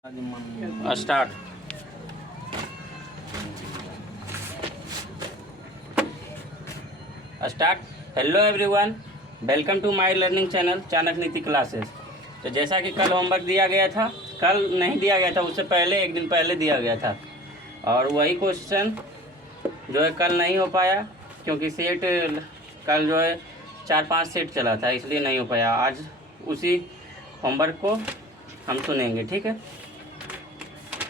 Start. Hello everyone, welcome to my learning channel Chanakya Niti classes. तो जैसा कि कल होमवर्क दिया गया था, कल नहीं दिया गया था, उससे पहले एक दिन पहले दिया गया था, और वही क्वेश्चन जो है कल नहीं हो पाया क्योंकि सेट कल जो है 4-5 सेट चला था, इसलिए नहीं हो पाया। आज उसी होमवर्क को हम सुनेंगे, ठीक है।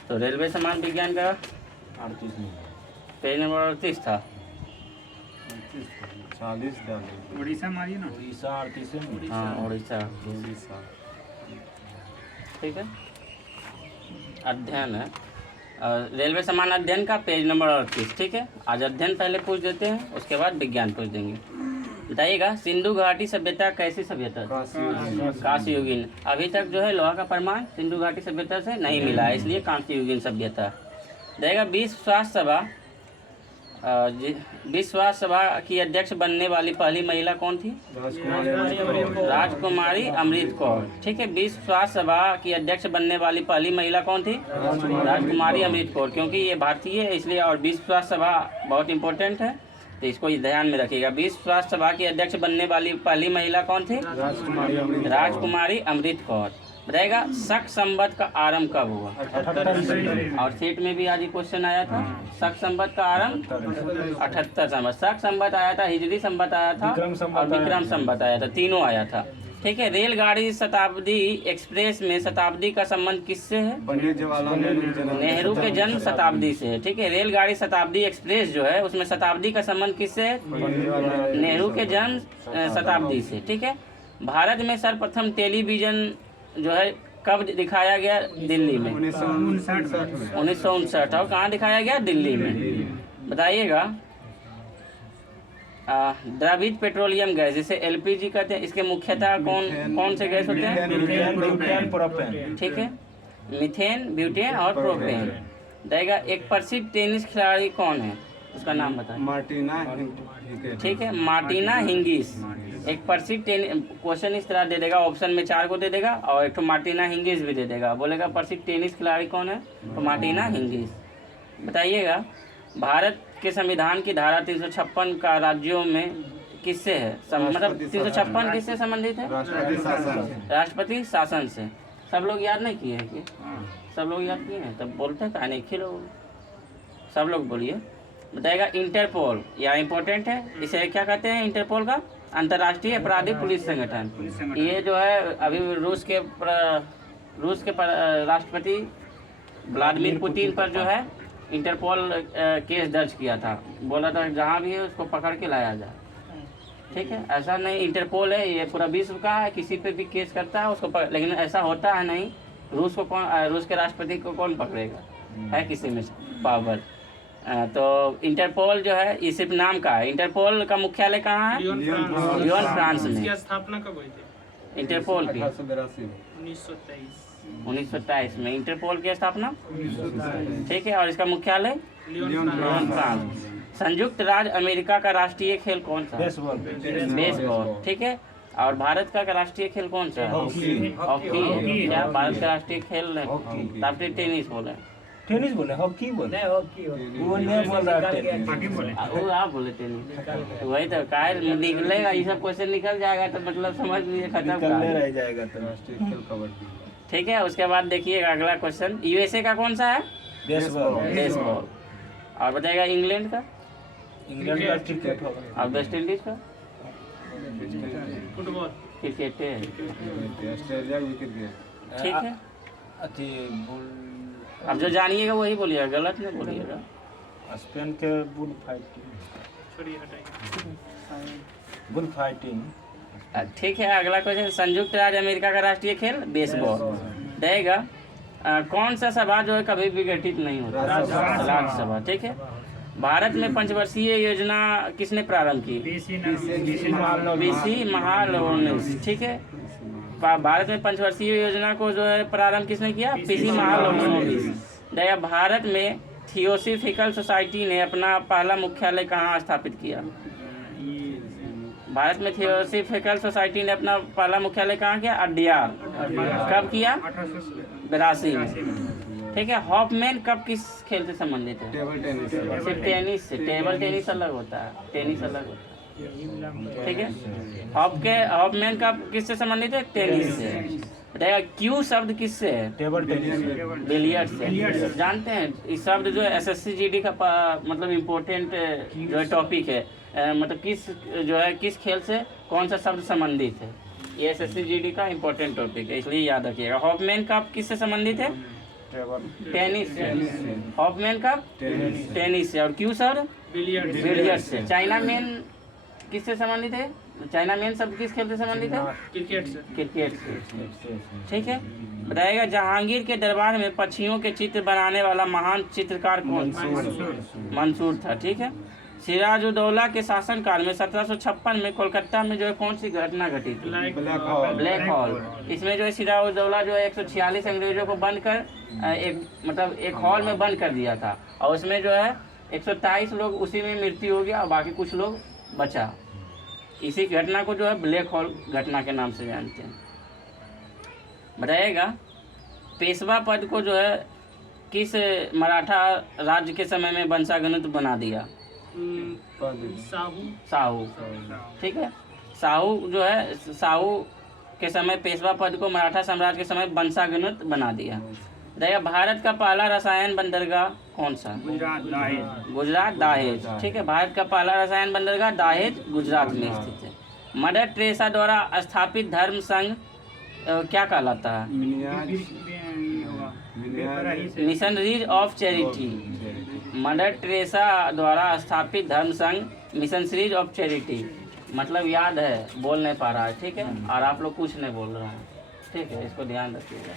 तो रेलवे सामान विज्ञान का 38 में पेज नंबर 38 था। 40 उड़ीसा मारिए ना। उड़ीसा 38 में। हाँ, उड़ीसा, ठीक है। अध्ययन है रेलवे सामान अध्ययन का पेज नंबर 38, ठीक है। आज अध्ययन पहले पूछ देते हैं, उसके बाद विज्ञान पूछ देंगे। बताइएगा, सिंधु घाटी सभ्यता कैसी सभ्यता? कांस्य युगीन। अभी तक जो है लोहा का प्रमाण सिंधु घाटी सभ्यता से नहीं मिला है, इसलिए कांस्य युगीन सभ्यता। बताइएगा, विश्व स्वास्थ्य सभा की अध्यक्ष बनने वाली पहली महिला कौन थी? राजकुमारी अमृत कौर, ठीक है। विश्व स्वास्थ्य सभा की अध्यक्ष बनने वाली पहली महिला कौन थी? राजकुमारी अमृत कौर, क्योंकि ये भारतीय है इसलिए। और विश्व स्वास्थ्य सभा बहुत इंपॉर्टेंट है, तो इसको ध्यान में रखिएगा। विश्व स्वास्थ्य सभा की अध्यक्ष बनने वाली पहली महिला कौन थी? राजकुमारी अमृत कौर। बताएगा, शक संवत का आरंभ कब हुआ? और सेट में भी आज क्वेश्चन आया था। शक संवत का आरंभ 78 संवत। शक संवत आया था, हिजरी संवत आया था और विक्रम संवत आया था, तीनों आया था, ठीक है। रेलगाड़ी शताब्दी एक्सप्रेस में शताब्दी का संबंध किससे है? नेहरू के जन्म शताब्दी से है, ठीक है। रेलगाड़ी शताब्दी एक्सप्रेस जो है उसमें शताब्दी का संबंध किससे है? नेहरू के जन्म शताब्दी से, ठीक है। भारत में सर्वप्रथम टेलीविजन जो है कब दिखाया गया? दिल्ली में 1959। और कहाँ दिखाया गया? दिल्ली में। बताइएगा, द्रवित पेट्रोलियम गैस जिसे एलपीजी कहते हैं, इसके मुख्यतः कौन से गैस होते हैं? ठीक है, मीथेन, ब्यूटेन और प्रोपेन। देगा, एक प्रसिद्ध टेनिस खिलाड़ी कौन है, उसका नाम बताएं। मार्टिना, ठीक है, मार्टिना हिंगिस। एक प्रसिद्ध क्वेश्चन इस तरह दे देगा, ऑप्शन में 4 को दे देगा और एक तो मार्टिना हिंगिस भी दे देगा। बोलेगा प्रसिद्ध टेनिस खिलाड़ी कौन है, तो मार्टिना हिंगिस। बताइएगा, भारत के संविधान की धारा 356 का राज्यों में किससे है? मतलब 356 किससे संबंधित है? राष्ट्रपति शासन से। सब लोग याद नहीं किए हैं कि? सब लोग याद किए हैं, तब बोलते हैं नहीं खिलो, सब लोग बोलिए। बताएगा, इंटरपोल, यह इंपॉर्टेंट है। इसे क्या कहते हैं? इंटरपोल का अंतर्राष्ट्रीय अपराधी पुलिस संगठन। ये जो है अभी रूस के राष्ट्रपति व्लादिमीर पुतिन पर जो है इंटरपोल केस दर्ज किया था। बोला था जहाँ भी है उसको पकड़ के लाया जाए, ठीक है। ऐसा नहीं, इंटरपोल है ये पूरा विश्व का है, किसी पे भी केस करता है उसको लेकिन ऐसा होता है नहीं। रूस के राष्ट्रपति को कौन पकड़ेगा? है किसी में पावर? तो इंटरपोल जो है ये सिर्फ नाम का है। इंटरपोल का मुख्यालय कहाँ है? लियोन, फ्रांस में। इसकी स्थापना कब हुई थी? इंटरपोल की 1923 1927 में इंटरपोल की स्थापना, ठीक है। और इसका मुख्यालय लियोन, फ्रांस। संयुक्त राज्य अमेरिका का राष्ट्रीय खेल कौन सा? बेसबॉल, ठीक है। और भारत का राष्ट्रीय खेल कौन सा है? हॉकी। क्या भारत का राष्ट्रीय खेल है? राष्ट्रीय टेनिस बोले, टेनिस बोले, हॉकी बोले, वो नहीं बोल रहा टेनिस, वो आप बोले टेनिस। वही तो काय निकलेगा, ये सब क्वेश्चन निकल जाएगा तो मतलब समझ लीजिए खत्म रह जाएगा। तो राष्ट्रीय खेल कबड्डी, ठीक है। उसके बाद देखिएगा अगला क्वेश्चन, यूएसए का कौन सा है? बेसबॉल। और बताइएगा, इंग्लैंड का? इंग्लैंड का क्रिकेट होगा। और वेस्ट इंडीज का? फुटबॉल, क्रिकेट है, ऑस्ट्रेलिया विकेट गया, ठीक है। अब जो जानिएगा वही बोलिएगा, गलत नहीं बोलिएगा। स्पेन के बुल फाइटिंग, छोड़िए हटाइए। बुल फाइटिंग, ठीक है। अगला क्वेश्चन, संयुक्त राज्य अमेरिका का राष्ट्रीय खेल बेसबॉल। देगा, कौन सा सभा जो है कभी भी गठित नहीं होता? राज्यसभा, ठीक है। भारत में पंचवर्षीय योजना किसने प्रारंभ की? बीसी महालनोबिस, ठीक है। भारत में पंचवर्षीय योजना को जो है प्रारंभ किसने किया? पीसी महालनोबिस। देगा, भारत में थियोसॉफिकल सोसाइटी ने अपना पहला मुख्यालय कहाँ स्थापित किया? भारत में थियोसॉफिकल सोसाइटी ने अपना पहला मुख्यालय कहाँ किया? अड्यार। कब किया? 82 में। ठीक है। हॉफमैन कब किस खेल से संबंधित है? टेबल टेनिस सिर्फ टेनिस से। टेबल टेनिस अलग होता है, टेनिस अलग होता है। ठीक है। हॉफमैन कब किससे संबंधित है? टेनिस से। बताइएगा क्यू शब्द किससे है? टेबल टेनिस बिलियर्ड से। जानते हैं इस शब्द जो है एसएससी जीडी का मतलब इम्पोर्टेंट जो है टॉपिक है, मतलब किस जो है किस खेल से कौन सा शब्द संबंधित है, ये एसएससी जीडी का इम्पोर्टेंट टॉपिक है, इसलिए याद रखिएगा। हॉफमैन कब किससे संबंधित है? टेनिस से। हॉफमैन कब? टेनिस से। और क्यू शब्द? बिलियर्ड से। चाइना मैन किससे संबंधित है? चाइना मैन शब्द किस खेल से संबंधित है? क्रिकेट से। क्रिकेट से। ठीक है। बताइएगा जहांगीर के दरबार में पक्षियों के चित्र बनाने वाला महान चित्रकार कौन? मंसूर था। ठीक है। सिराजुद्दौला के शासनकाल में 1756 में कोलकाता में जो है कौन सी घटना घटी थी? Black hole. इसमें जो है सिराजुद्दौला जो है 146 अंग्रेजों को बंद कर एक हॉल में बंद कर दिया था, और उसमें जो है 123 लोग उसी में मृत्यु हो गया और बाकी कुछ लोग बचा। इसी घटना को जो है ब्लैक हॉल घटना के नाम से जानते हैं। बताइएगा पेशवा पद को जो है किस मराठा राज्य के समय में वंशागणित बना दिया? साहू। ठीक है। साहू जो है साहू के समय पेशवा पद को मराठा साम्राज्य के समय वंशागणित बना दिया। देखिए भारत का पहला रसायन बंदरगाह कौन सा? गुजरात दाहेज। ठीक है। भारत का पहला रसायन बंदरगाह दाहेज गुजरात में स्थित है। मदर टेरेसा द्वारा स्थापित धर्म संघ क्या कहलाता है? Missionaries of charity. Mother Teresa द्वारा स्थापित धर्म संघ मिशनरीज ऑफ चैरिटी। मतलब याद है, बोल नहीं पा रहा है। ठीक है। और आप लोग कुछ नहीं बोल रहे हैं। ठीक है, इसको ध्यान रखिएगा।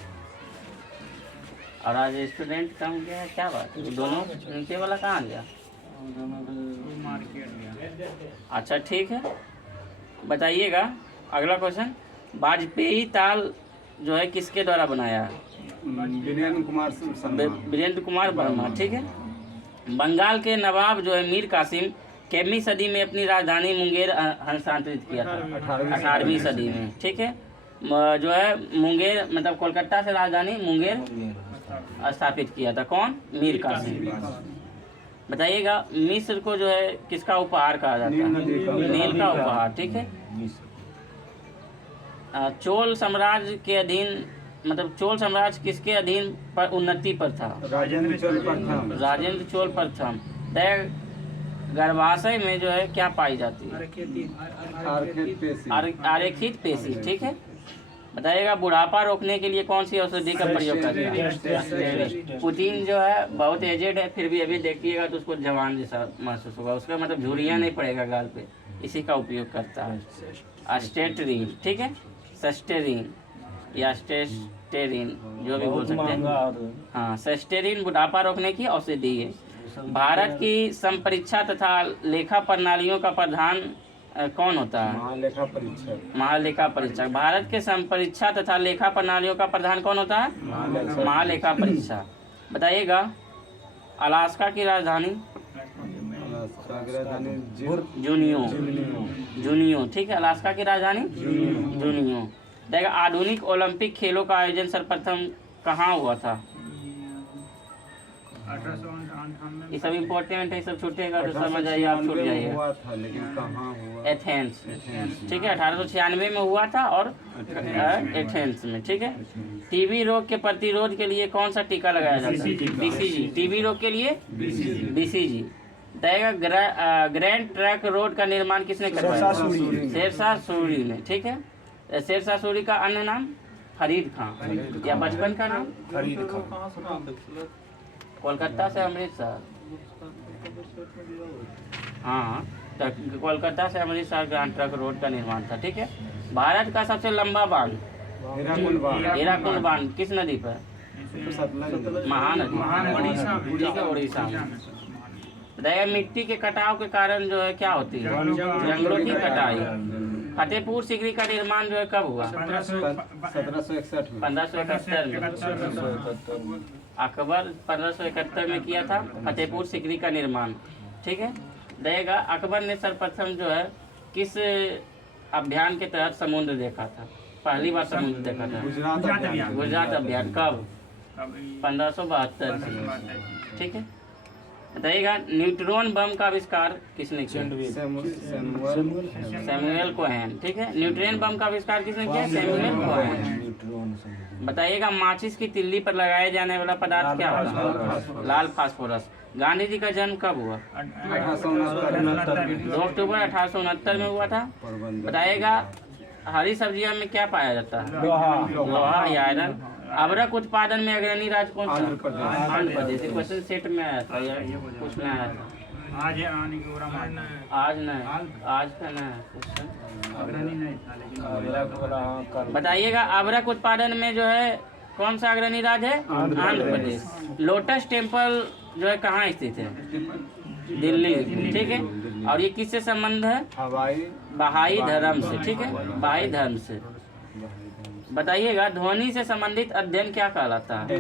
और आज स्टूडेंट कम गया है, क्या बात है? दोनों नीचे वाला कहाँ गया? अच्छा ठीक है। बताइएगा अगला क्वेश्चन, वाजपेयी ताल जो है किसके द्वारा बनाया? वीरेंद्र कुमार वर्मा। ठीक है। बंगाल के नवाब जो है मीर कासिम कितवीं सदी में अपनी राजधानी मुंगेर हस्तांतरित किया था? 18वीं सदी में। ठीक है। जो है मुंगेर मतलब कोलकाता से राजधानी मुंगेर स्थापित किया था। कौन? मीर कासिम। बताइएगा मिस्र को जो है किसका उपहार कहा जाता है? नील का उपहार। ठीक है। चोल साम्राज्य के अधीन मतलब चोल साम्राज्य किसके अधीन पर उन्नति पर था? राजेंद्र चोल प्रथम। गर्भाशय में जो है क्या पाई जाती है? आरेखित पेशी। ठीक है। बताइएगा बुढ़ापा रोकने के लिए कौन सी औषधि का प्रयोग करता है? पुतिन जो है बहुत एजेड है, फिर भी अभी देखिएगा तो उसको जवान जैसा महसूस होगा, उसका मतलब झुर्रियाँ नहीं पड़ेगा गाल पे, इसी का उपयोग करता है। अस्टेटरीन। ठीक है। सस्टेरिन या स्टेस्टेरिन जो भी बोल सकते हैं। हाँ, सस्टेरिन बुढ़ापा रोकने की औषधि है। भारत की संपरीक्षा तथा लेखा प्रणालियों का प्रधान कौन होता है? महालेखा परीक्षक। भारत के संपरीक्षा तथा लेखा प्रणालियों का प्रधान कौन होता है? महालेखा परीक्षक। बताइएगा अलास्का की राजधानी? जूनियो। ठीक है। अलास्का की राजधानी जूनियो। देखिए आधुनिक ओलंपिक खेलों का आयोजन सर्वप्रथम कहाँ हुआ था? 1898। ये सब इम्पोर्टेंट है, सब छूटेगा तो समझ आइए, आप छूट जाइएगा। एथेंस। ठीक है। 1896 में हुआ था और एथेंस में। ठीक है। टीबी रोग के प्रतिरोध के लिए कौन सा टीका लगाया जाता है? बीसीजी। टीबी रोग के लिए बीसीजी। ग्रैंड ट्रंक रोड का निर्माण किसने करवाया? शेरशाह सूरी ने। ठीक है। शेरशाह सूरी का अन्य नाम फरीद खान या बचपन का नाम फरीद खान। कोलकाता से अमृतसर। हाँ, तो कोलकाता से अमृतसर ग्रैंड ट्रंक रोड का निर्माण था। ठीक है। भारत का सबसे लंबा बांध हीराकुंड बांध किस नदी पर? महानदी। ठीक है। उड़ीसा में। देखिए मिट्टी के कटाव के कारण जो है क्या होती है? जंगलों की कटाई। फतेहपुर सीकरी का निर्माण जो है कब हुआ? 1571 में। अकबर 1571 में किया था फतेहपुर सीकरी का निर्माण। ठीक है। देखिएगा अकबर ने सर्वप्रथम जो है किस अभियान के तहत समुद्र देखा था? पहली बार समुद्र देखा था गुजरात अभियान। गुजरात अभियान। कब? अभी 1572 से। ठीक है, बताइएगा न्यूट्रॉन बम का आविष्कार किसने किया? Samuel Cohen. ठीक है, न्यूट्रॉन बम का आविष्कार किसने किया? Samuel Cohen. बताइएगा माचिस की तिल्ली पर लगाए जाने वाला पदार्थ क्या होता है? लाल फास्फोरस। गांधी जी का जन्म कब हुआ? 2 अक्टूबर 1869 में हुआ था। बताइएगा हरी सब्जियों में क्या पाया जाता है? लोहा या आयरन। अबरक उत्पादन में अग्रणी राज्य कौन सा? आंध्र प्रदेश। क्वेश्चन सेट में आया था या कुछ में आया था? आज आने के पूरा मानना है। आज नहीं, आज का नहीं क्वेश्चन। अग्रणी नहीं था लेकिन बताइएगा अबरक उत्पादन में जो है कौन सा अग्रणी राज्य है? आंध्र प्रदेश। लोटस टेम्पल जो है कहाँ स्थित है? दिल्ली। ठीक है, और ये किससे संबंध है? बहाई धर्म से। ठीक है, बहाई धर्म से। बताइएगा ध्वनि से संबंधित अध्ययन क्या कहलाता है?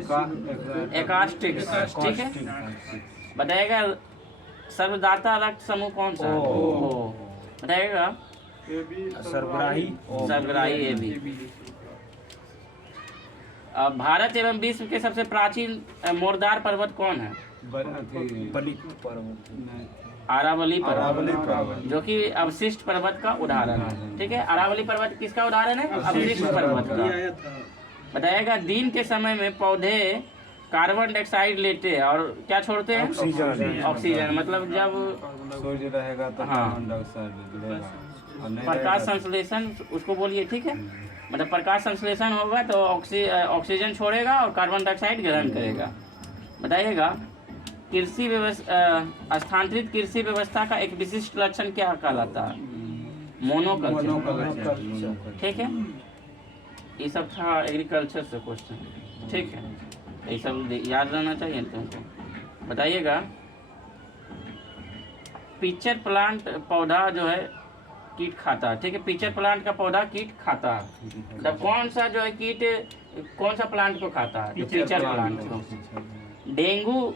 एकॉस्टिक्स। ठीक है, बताइएगा सर्वदाता रक्त समूह कौन सा है? ओ। बताइएगा सरबराही ए बी। भारत एवं विश्व के सबसे प्राचीन मोरदार पर्वत कौन है? अरावली पर्वत, जो कि अवशिष्ट पर्वत का उदाहरण है। ठीक है, अरावली पर्वत किसका उदाहरण है? अवशिष्ट पर्वत का। बताइएगा दिन के समय में पौधे कार्बन डाइऑक्साइड लेते हैं और क्या छोड़ते हैं? ऑक्सीजन। मतलब जब सूर्य रहेगा तो हाँ। कार्बन डाइऑक्साइड लेगा और नहीं प्रकाश रहेगा संश्लेषण उसको बोलिए। ठीक है, मतलब प्रकाश संश्लेषण होगा तो ऑक्सीजन छोड़ेगा और कार्बन डाइऑक्साइड ग्रहण करेगा। बताइएगा कृषि व्यवस्था स्थानांतरित कृषि व्यवस्था का एक विशिष्ट लक्षण क्या कहलाता है? मोनोकल्चर। ठीक है, ये सब था एग्रीकल्चर से क्वेश्चन। ठीक है, ये सब याद रहना चाहिए तुमको। बताइएगा पिचर प्लांट पौधा जो है कीट खाता है। ठीक है, पिचर प्लांट का पौधा कीट खाता है। मतलब कौन सा जो है कीट कौन सा प्लांट को खाता है? पिचर प्लांट को। डेंगू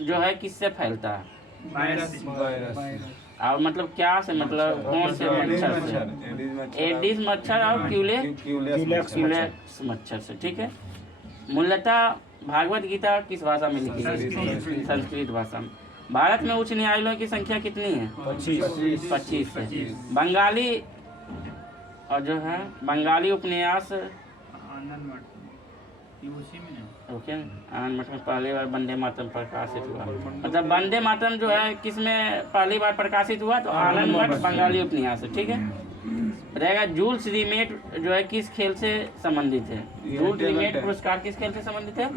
जो है किससे फैलता है? वायरस। और मतलब क्या से, मतलब कौन से मच्छर से? एडिस मच्छर और क्यूलेक्स मच्छर से। ठीक है, मूलतः भागवत गीता किस भाषा में लिखी गई? संस्कृत भाषा में। भारत में उच्च न्यायालयों की संख्या कितनी है? 25 है। बंगाली और जो है बंगाली उपन्यास आनंद मठ ये उसी में है। ओके, आनंद मठ में पहली बार वंदे मातरम प्रकाशित हुआ। मतलब वंदे मातरम जो है किस में पहली बार प्रकाशित हुआ? तो आनंद मठ बंगाली उपन्यास है। ठीक है, रहेगा जूल्स रिमेट जो है किस खेल से संबंधित है? जूल्स रिमेट पुरस्कार किस खेल से संबंधित है?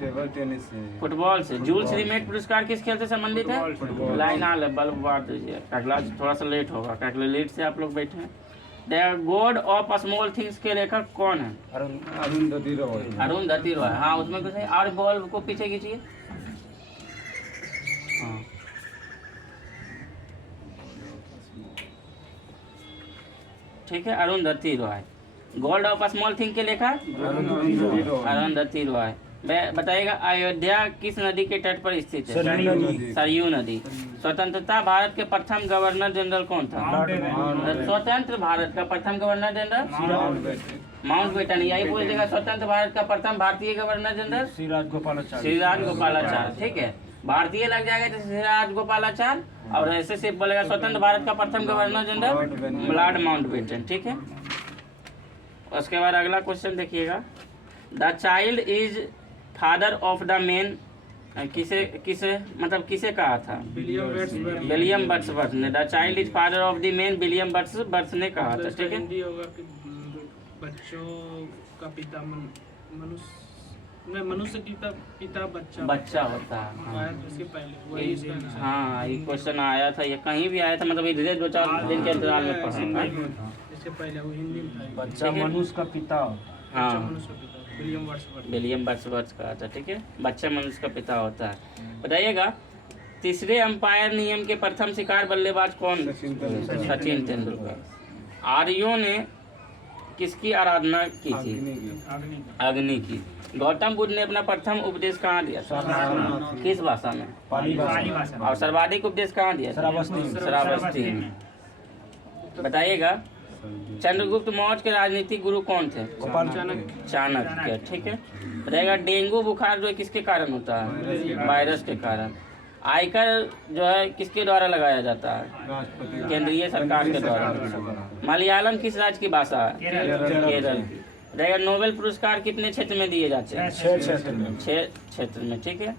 टेबल टेनिस से। फुटबॉल से। जूल्स रिमेट पुरस्कार किस खेल से संबंधित है? लाइन हाल है, बल्ब बांट दीजिए, अगला थोड़ा सा लेट होगा क्योंकि लेट से आप लोग बैठे हैं। The God of small things के लेखक कौन है? अरुंधति रॉय। अरुंधति रॉय। हाँ, उसमें कुछ है और बॉल को पीछे खींचिए। हाँ, ठीक है, Arundhati Roy. God of small thing के लेखक अरुंधति रॉय। बताइएगा अयोध्या किस नदी के तट पर स्थित है? सरयू नदी। स्वतंत्रता भारत के प्रथम गवर्नर जनरल कौन था? स्वतंत्र भारत का प्रथम गवर्नर जनरल माउंटबेटन। यही बोल देगा स्वतंत्र भारत का प्रथम भारतीय गवर्नर जनरल श्रीराज गोपालाचार्य। ठीक है, भारतीय लग जाएगा तो श्रीराज गोपालाचार्य, और ऐसे से बोलेगा स्वतंत्र भारत का प्रथम गवर्नर जनरल लॉर्ड माउंटबेटन। ठीक है, उसके बाद अगला क्वेश्चन देखिएगा। The child is father of the man किसे मतलब किसे कहा था? विलियम वर्ड्सवर्थ ने। The child is father of the man William Wordsworth ने कहा था। ठीक है, बच्चों का पिता मनुष्य का पिता बच्चा होता है। उसके पहले वही इसका हाँ, ये क्वेश्चन आया था, ये कहीं भी आया था, मतलब इधर 2-4 दिन के अंतराल में पढ़ा। इससे पहले वो हिंदी में था। बच्चा मनुष्य का पिता। हाँ, मनुष्य का पिता विलियम वर्ड्सवर्थ कहा था। ठीक है, बच्चा मनुष्य का पिता होता है। बताइएगा तीसरे अंपायर नियम के प्रथम शिकार बल्लेबाज कौन? सचिन तेंदुलकर। आर्यों ने किसकी आराधना की थी? अग्नि की। गौतम बुद्ध ने अपना प्रथम उपदेश कहाँ दिया था? किस भाषा में? पाली भाषा। और सर्वाधिक उपदेश कहाँ दिया था? श्रावस्ती में। बताइएगा चंद्रगुप्त मौर्य के राजनीतिक गुरु कौन थे? चाणक्य। ठीक है। बताइएगा डेंगू बुखार जो है किसके कारण होता है? वायरस के कारण। आयकर जो है किसके द्वारा लगाया जाता है? राष्ट्रपति केंद्रीय सरकार के द्वारा। मलयालम किस राज्य की भाषा है? केरल। बताइएगा नोबेल पुरस्कार कितने क्षेत्र में दिए जाते हैं? 6 क्षेत्र में। 6 क्षेत्र में। ठीक है।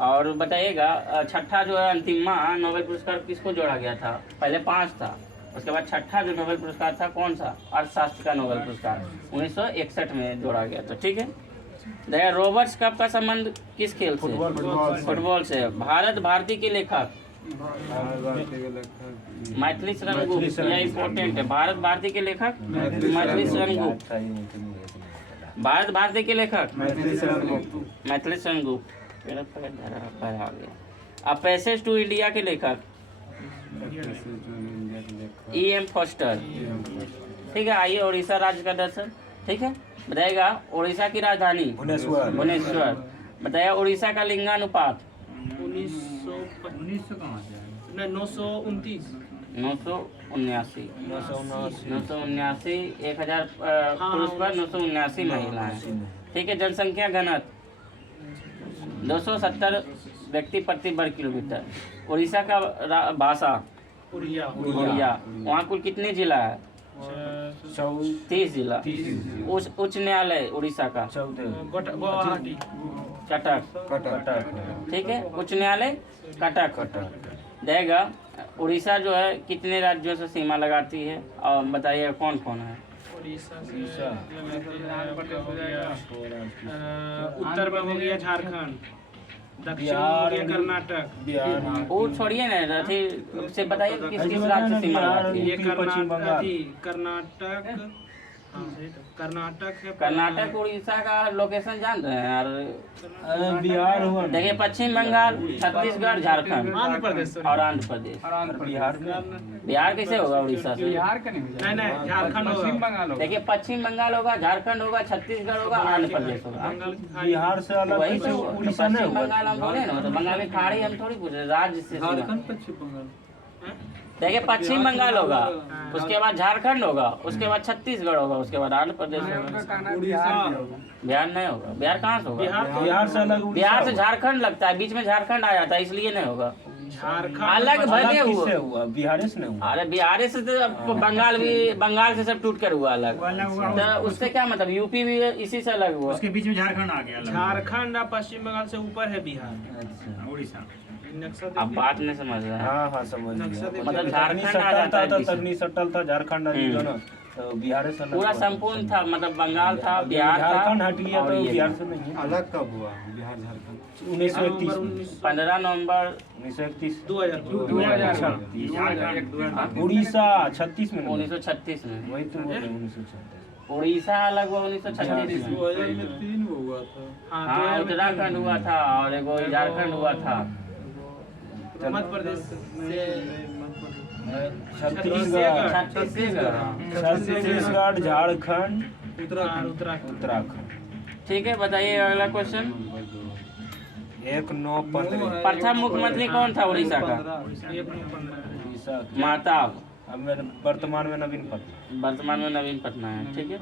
और बताइएगा छठा जो है अंतिमा नोबेल पुरस्कार किसको जोड़ा गया था? पहले 5 था, उसके बाद छठा जो नोबेल पुरस्कार था कौन सा? अर्थशास्त्र का नोबेल पुरस्कार 1961 में जोड़ा गया था। ठीक है। देखिए रोबर्ट्स कप का संबंध किस खेल से? फुटबॉल से। भारत भारती के लेखक? मैथिली शरण गुप्त। यह इम्पोर्टेंट है। भारत भारती के लेखक मैथिली शरण गुप्त। भारत भारती के लेखक मैथिली शरण गुप्त। अब पैसेज टू इंडिया के लेखक E.M. फॉस्टर। ठीक है। आइए उड़ीसा राज्य का दर्शन। ठीक है। बताइएगा उड़ीसा की राजधानी? भुवनेश्वर। बताइए उड़ीसा का लिंगानुपात? 1900 कहाँ से आया? 929 979 1000 पुरुष पर 979 महिलाएं। ठीक है। जनसंख्या घनत्व 270 व्यक्ति प्रति वर्ग किलोमीटर। उड़ीसा का भाषा? उड़िया। वहाँ कुल कितने जिला है? 30 जिला। उच्च न्यायालय उड़ीसा का? गुवाहाटी। कटक। ठीक है। उच्च न्यायालय कटक। देगा उड़ीसा जो है कितने राज्यों से सीमा लगाती है? और बताइए कौन कौन है? उड़ीसा से उत्तर में हो गया झारखंड, दक्षिण में हो गया कर्नाटक। वो छोड़िए ना, अथी से बताइए किस किस राज्य से सीमा लगाती है? ये कर्नाटक है। कर्नाटक उड़ीसा का लोकेशन जान रहे हैं यार? बिहार हुआ। देखिए पश्चिम बंगाल, छत्तीसगढ़, झारखंड आंध्र प्रदेश। और आंध्र प्रदेश। बिहार कैसे होगा उड़ीसा से? नहीं झारखंड होगा। देखिए पश्चिम बंगाल होगा, झारखंड होगा, छत्तीसगढ़ होगा, आंध्र प्रदेश होगा। बिहार से अलग वही कुछ तो उड़ीसा नहीं पश्चिम हुआ। बंगाल हम बोले ना, तो बंगाली खाड़ी हम थोड़ी पूछ रहे, राज्य से सीमा। पश्चिम बंगाल। देखिए पश्चिम बंगाल होगा, उसके बाद झारखंड होगा, उसके बाद छत्तीसगढ़ होगा, उसके बाद आंध्र प्रदेश होगा। बिहार नहीं होगा। बिहार कहाँ से होगा? बिहार से अलग बिहार से झारखंड लगता है, बीच में झारखंड आ जाता है, इसलिए नहीं होगा। झारखंड अलग भले किससे हुआ। हुआ? बिहार से नहीं हुआ। अरे बिहार से तो बंगाल भी, बंगाल से सब टूट कर हुआ अलग। तो उससे क्या मतलब? यूपी भी इसी से अलग हुआ। उसके बीच में झारखंड आ गया। झारखंड और पश्चिम बंगाल से ऊपर है बिहार। अच्छा। उड़ीसा। नक्शा अब बात नहीं समझ रहे हैं। हाँ समझ नक्शा गया। मतलब झारखंड आ सटल जाता है था, बीच में। तगनी सटल था झारखंड जो ना, तो बिहार से अलग पूरा हुआ। संपूर्ण था, मतलब बंगाल था, बिहार था, झारखंड हट गया और तो ये बिहार था। से नहीं है। अलग कब हुआ बिहार झारखंड? 1931 15 नवंबर 1931 2000। उड़ीसा 36 में नहीं। 1936 में। वही तो बोले 1936। उड़ीसा अलग हुआ 1936 में। 2003 में हुआ था। हाँ उत्तराखंड हुआ था और एगो झारखंड हुआ था। मध्य प्रदेश से छत्तीसगढ़, छत्तीसगढ़, झारखंड, उत्तराखंड। ठीक है। बताइए अगला क्वेश्चन। 1915 प्रथम मुख्यमंत्री कौन था उड़ीसा का? उड़ीसा के। महताब। अब वर्तमान में नवीन पटनायक। वर्तमान में नवीन पटनायक। ठीक है।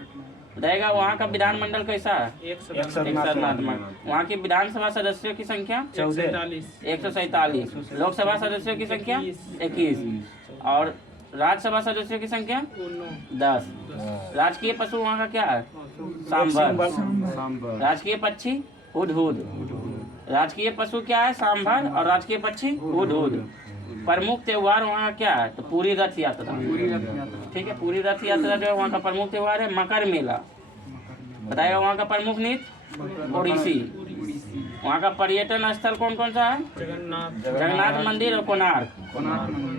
बताइएगा वहाँ का विधानमंडल कैसा है? एक एकसरनात्मक। वहाँ की विधानसभा सदस्यों की संख्या 147। लोकसभा सदस्यों की संख्या 21 और राज्यसभा सदस्यों की संख्या 10। राजकीय पशु वहाँ का क्या है? सांभर। राजकीय पक्षी हुदहुद। राजकीय पशु क्या है? सांभर। और राजकीय पक्षी हुदहुद। प्रमुख त्योहार वहाँ का क्या है? तो पूरी रथ यात्रा। ठीक है। पूरी रथ यात्रा जो है वहाँ का प्रमुख त्योहार है। मकर मेला। बताइएगा वहाँ का प्रमुख नृत्य ओडिसी। वहाँ का पर्यटन स्थल कौन कौन सा है? जगन्नाथ मंदिर और कोणार्क।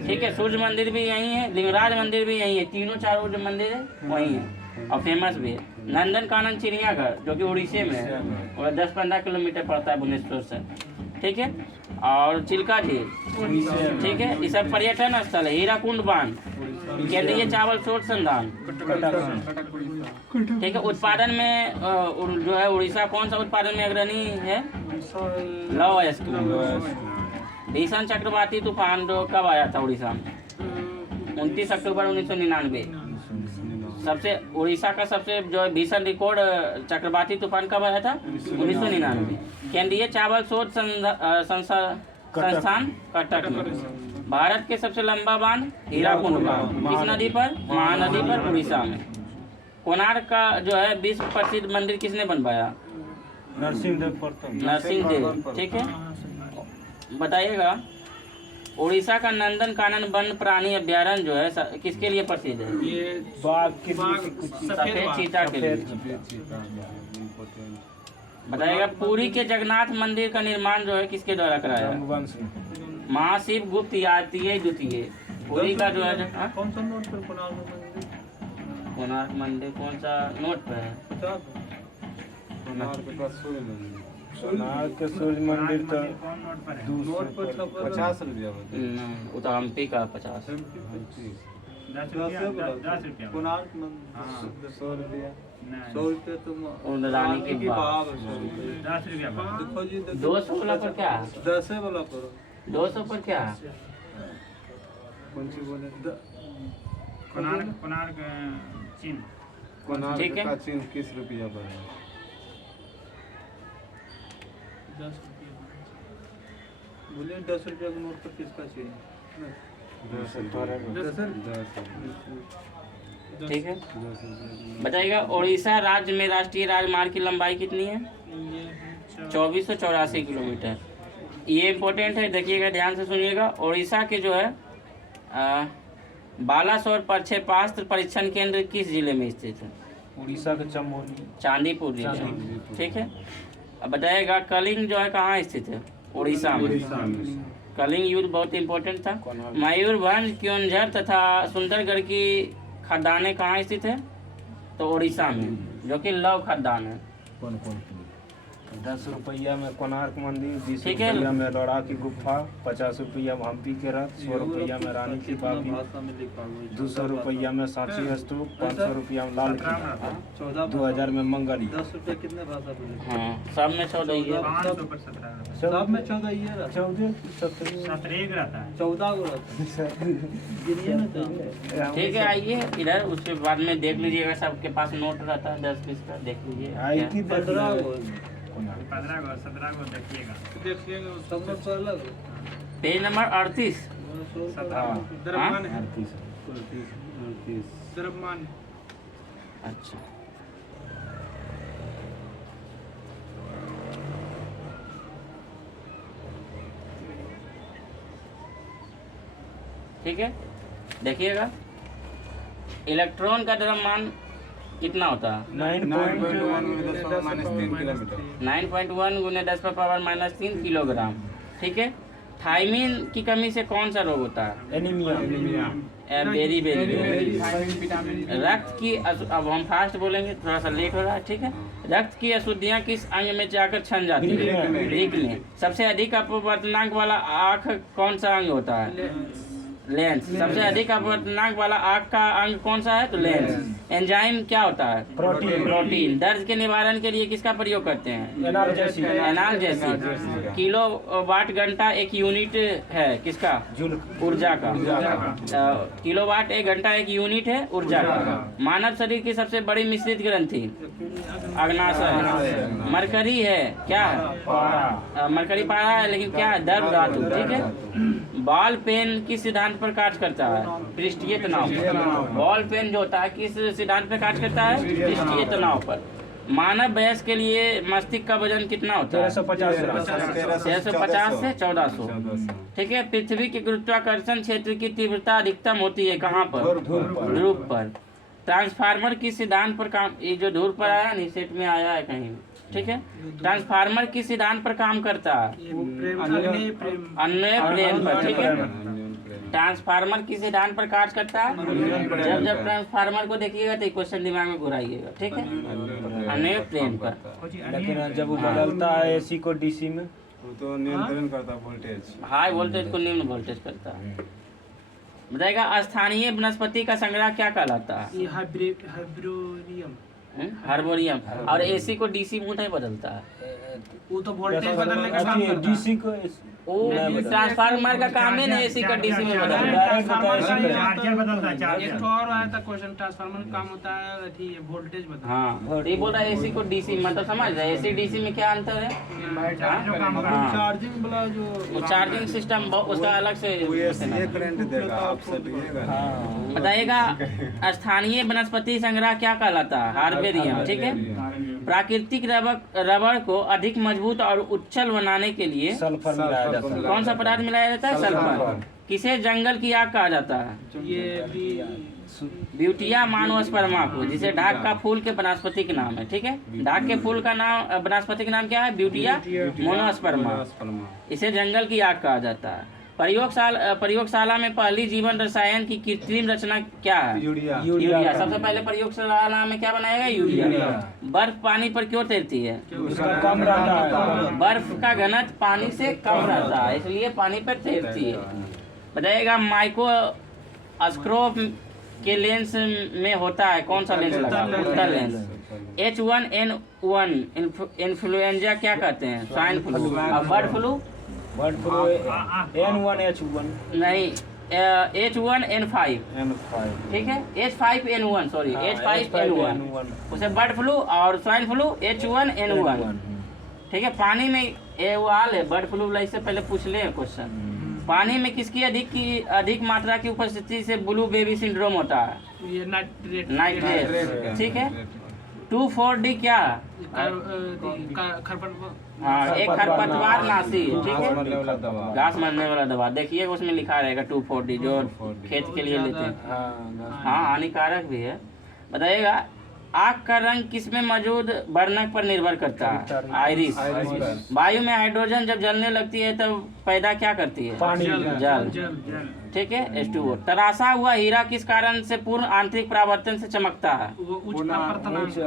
ठीक है। सूर्य मंदिर भी यही है, लिंगराज मंदिर भी यही है, तीनों चारों जो मंदिर है वही है और फेमस भी है। नंदन कानन चिड़ियाघर जो कि उड़ीसा में है, और 10-15 किलोमीटर पड़ता है भुवनेश्वर से। ठीक है। और चिल्का झील। ठीक है। ये सब पर्यटन स्थल है। हीराकुंड बांध, केंद्रीय चावल स्रोत संधान। ठीक है। उत्पादन में जो है उड़ीसा कौन सा उत्पादन में अग्रणी है? लौह अयस्क। भीषण चक्रवाती तूफान जो कब आया था उड़ीसा में? 29 अक्टूबर 1999। सबसे उड़ीसा का सबसे जो है भीषण रिकॉर्ड चक्रवाती तूफान कब आया था? 1999। केंद्रीय चावल शोध संस्थान कटक में। भारत के सबसे लंबा बांध हीराकुंड बांध किस नदी पर? महानदी पर, उड़ीसा में। कोणार्क का जो है विश्व प्रसिद्ध मंदिर किसने बनवाया? नरसिंहदेव प्रथम। नरसिंहदेव। ठीक है, बताइएगा उड़ीसा का नंदन कानन वन्य प्राणी अभ्यारण्य जो है किसके लिए प्रसिद्ध है? ये बाघ के सफेद चीता के लिए। बताइएगा पुरी के जगन्नाथ मंदिर का निर्माण जो है किसके द्वारा कराया? महाशिव गुप्त यातीय द्वितीय। पुरी का जो है कौन सा नोट पर कोणार्क मंदिर कौन सा नोट पे है? कोणार्क का सूर्य मंदिर तो कौन नोट पर है? नोट पर 50 रुपया वो तो हम्पी का 50। 10 रुपया। कोणार्क हाँ। 100 रुपया। नहीं, 100 रुपया तो रानी की बाग। 10 रुपया बा। देखो जी 200 वाला पर क्या? 10 वाला करो। 200 पर क्या? कौन सी बोले? कोणार्क चीन। कोणार्क ठीक है। का चिन्ह किस रुपया पर है? 10 रुपये। बोलिए 10 रुपया का नोट पर किसका चाहिए? 10 ठीक है, बताइएगा उड़ीसा राज्य में राष्ट्रीय राजमार्ग की लंबाई कितनी है? ये 2484 किलोमीटर। ये इम्पोर्टेंट है, देखिएगा ध्यान से सुनिएगा। उड़ीसा के जो है बालासोर प्रक्षेपास्त्र परीक्षण केंद्र किस जिले में स्थित है? उड़ीसा का चमोली। चांदीपुर जिले। ठीक है, अब बताइएगा कलिंग जो है कहाँ स्थित है? उड़ीसा में। कलिंग युद्ध बहुत इंपॉर्टेंट था। मयूरभंज, क्योंझर तथा सुंदरगढ़ की खदानें कहाँ स्थित है? तो उड़ीसा में, जो कि लव खदान है। कौन 10 रुपया में कोणार्क मंदिर, 20 ठीक है। रुपया में लौड़ा की गुफा, 50 रुपया में हम्पी के रथ, 100 रुपया में रानी की बागी, 200 रुपया में सांची स्तूप, 500 रुपया में लाल किला, 2000 में मंगली। 10 रुपया कितने भाषा बोले? हाँ, सब में 14 ही है। 500 पर 17। सब में 14 ही है। 14 17 17 एक रहता है। 14 को रहता है। गिनिए ना तो। ठीक है, आइए इधर, उसके बाद में देख लीजिएगा सबके पास नोट रहता है 10-20 का, देख लीजिए। आई की 15 को। 15 को 17 को देखिएगा। देखिएगा उसका सब में तो अलग। Page number 38। 17 द्रव्यमान है। 38। द्रव्यमान। अच्छा, ठीक है, देखिएगा इलेक्ट्रॉन का द्रव्यमान कितना होता है? 9.1 किलोमीटर। 9.1 गुने 10 पर पावर -3 किलोग्राम। ठीक है, थायमिन की कमी से कौन सा रोग होता है? एनीमिया। वेरी वेरी रक्त की अब हम फास्ट बोलेंगे, थोड़ा सा लेट हो रहा है। ठीक है, रक्त की अशुद्धियाँ किस अंग में जाकर छन जाती है? वृक्क में। सबसे अधिक अपवर्तनांक वाला आँख कौन सा अंग होता है? लेंस। सबसे अधिक अपवर्तनांक वाला आँख का अंग कौन सा है? तो लेंस। एंजाइम क्या होता है? प्रोटीन। दर्द के निवारण के लिए किसका प्रयोग करते हैं? एनाल्जेसिक। किलो वाट घंटा एक यूनिट है किसका? ऊर्जा का। किलो वाट एक घंटा एक यूनिट है ऊर्जा का। मानव शरीर की सबसे बड़ी मिश्रित ग्रंथि अग्नाशय। मरकरी है क्या है? मरकरी पारा है, लेकिन क्या है? द्रव धातु। ठीक है, बॉल पेन किस सिद्धांत पर कार्य करता है? पृष्ठीय तनाव। बॉल पेन जो होता है किस सिद्धांत पर कार्य करता है? पृष्ठीय तनाव पर। मानव वयस्क के लिए मस्तिष्क का वजन कितना होता है? 1350 से 1400। ठीक है, पृथ्वी के गुरुत्वाकर्षण क्षेत्र की तीव्रता अधिकतम होती है कहाँ पर? ध्रुव पर। ट्रांसफार्मर किस सिद्धांत पर काम, ये जो ध्रुव पर आया नहीं, सेट में आया है कहीं? ठीक है, ट्रांसफार्मर किस सिद्धांत पर काम करता है? अन्वय प्रेम पर। ठीक है, ट्रांसफार्मर किस सिद्धांत पर कार्य करता है? जब ट्रांसफार्मर को देखिएगा तो क्वेश्चन दिमाग में घुराइएगा। ठीक है, अन्वय प्रेम पर। लेकिन जब वो बदलता है एसी को डीसी में, वो तो नियंत्रण करता वोल्टेज। हाई वोल्टेज को निम्न वोल्टेज करता है। बताएगा स्थानीय वनस्पति का संग्रह क्या कहलाता है? ये हाइब्रोरियम। हार्बोरियम। और एसी को डीसी में नहीं बदलता है। वो तो वोल्टेज बदलने का काम करता है। डीसी को वो ट्रांसफार्मर का काम है ना एसी का डीसी में बदलना। चार्जर बदलता है एक चार्जर। तो और आया था क्वेश्चन, ट्रांसफार्मर का काम होता है अथी वोल्टेज बदलना। हाँ ये बोल रहा है एसी को डीसी, मतलब समझ रहे एसी डीसी में क्या अंतर है? जो काम होगा हाँ। चार्जिंग वाला जो वो चार्जिंग सिस्टम उसका अलग से करंट देगा आप सटिएगा। बताइएगा। स्थानीय वनस्पति संग्रह क्या कहलाता है? हार्बेरियम। ठीक है। प्राकृतिक रबड़ को अधिक मजबूत और उच्चल बनाने के लिए सल्फर मिलाया जाता है। कौन सा पदार्थ मिलाया जाता है? सल्फर। किसे जंगल की आग कहा जाता है? ये भी ब्यूटिया मानोस्पर्मा को, जिसे ढाक का फूल के वनस्पतिक नाम है। ठीक है। ढाक के फूल का नाम वनस्पतिक नाम क्या है? Butea monosperma. इसे जंगल की आग कहा जाता है। प्रयोगशाला में पहली जीवन रसायन की कृत्रिम रचना क्या है? यूरिया। सबसे पहले प्रयोगशाला में क्या बनाया गया? यूरिया। बर्फ पानी पर क्यों तैरती है? उसका कम रहता है। बर्फ का घनत्व पानी से कम रहता है, इसलिए पानी पर तैरती है। बताइएगा। माइक्रोस्कोप के लेंस में होता है कौन सा लेंस लगा? उत्तल लेंस। H1N1 इन्फ्लुएंजा क्या कहते हैं? Swine flu. और bird flu? Bird flu N1 H1 नहीं, H1N5। ठीक है। H5N1 सॉरी H5N1 उसे बर्ड फ्लू, और स्वाइन फ्लू H1N1। ठीक है। पानी में ये वो हाल है बर्ड फ्लू वाला, इससे पहले पूछ ले क्वेश्चन। पानी में किसकी अधिक मात्रा की उपस्थिति से ब्लू बेबी सिंड्रोम होता है? ये नाइट्रेट। नाइट्रेट। ठीक है। 2,4-D क्या? खरपतवार। हाँ, एक खरपतवार नाशी है। ठीक है। घास मरने वाला दवा। देखिए उसमें लिखा रहेगा 2,4-D, जो खेत के लिए लेते हैं। हाँ, हानिकारक भी है। बताइएगा। आग का रंग किसमें मौजूद वर्णक पर निर्भर करता है? आइरिस। वायु में हाइड्रोजन जब जलने लगती है तब पैदा क्या करती है? पानी। जल। ठीक है। H2O। तराशा हुआ हीरा किस कारण से पूर्ण आंतरिक परावर्तन से चमकता है? वो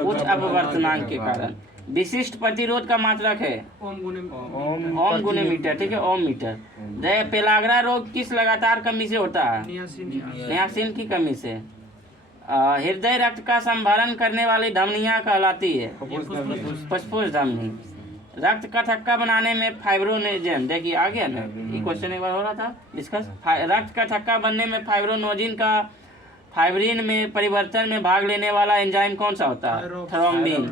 उच्च अपवर्तनांक के कारण। विशिष्ट प्रतिरोध का मात्रक है? ओम गुने मीटर। ठीक है। ओम मीटर। पेलाग्रा रोग किस लगातार कमी से होता है? नियासिन की कमी से। हृदय रक्त का संभरण करने वाली धमनियां कहलाती है? फुफ्फुस धमनी। रक्त का थक्का बनाने में फाइब्रोनेजन, देखिए आ गया ना, ये क्वेश्चन एक बार हो रहा था डिस्कस। रक्त का थक्का बनने में फाइब्रोनोजिन का फाइब्रिन में परिवर्तन में भाग लेने वाला एंजाइम कौन सा होता है? थ्रोम्बिन।